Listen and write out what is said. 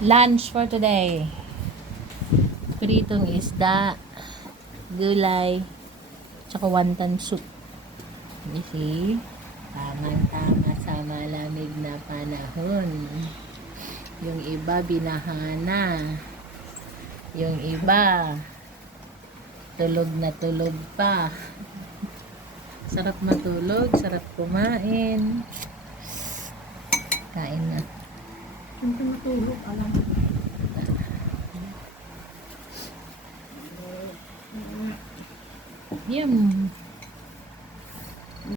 Lunch for today. Pritong isda, gulay, tsaka wonton soup. You see? Tamang-tama sa malamig na panahon. Yung iba binahana. Yung iba tulog na tulog pa. Sarap matulog, sarap kumain. Kain na. Siyempre matulog, alam mo. Yum.